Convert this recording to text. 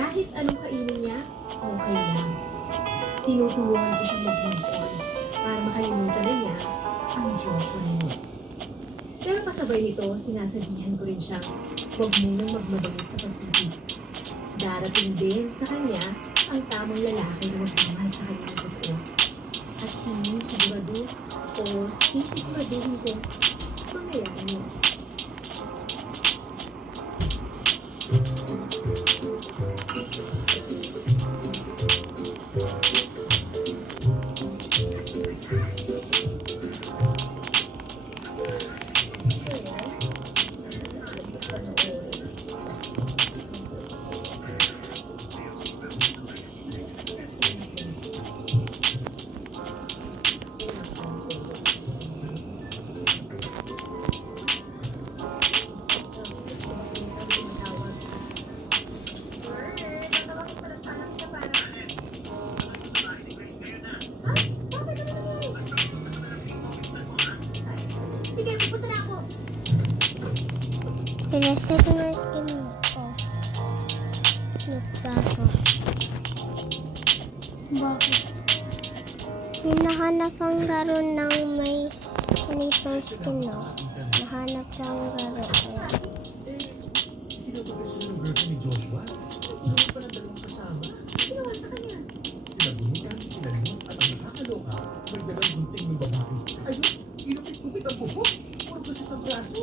Kahit anong kainin niya, okay lang. Tinutulungan ko siyang mag-move on para makalimutan na niya ang Joshua niya. Pero kasabay nito, sinasabihan ko rin siyang huwag munang magmadali sa pag-ibig. Darating din sa kanya ang tamang lalaki na magmamahal sa kanya ng totoo. At sinusigurado o sisiguraduhin ko mangyayari yun. Sige, pupunta na ako. Pinasas mo yung skin ko. Nagbago. Bakit? Hinahanap ang laro ng may ganitong skin, no? Nahanap lang ang laro. Sino ba gusto ng girlfriend ni Joshua? Hindi pa ng dalawang kasama. Ginawa sa kanya. Sinabunutan, sinalimot, at ang nakakaloka, may dalang gunting ng babae. Ayun, inupit-upit ang buhok. Puro kasi sa braso.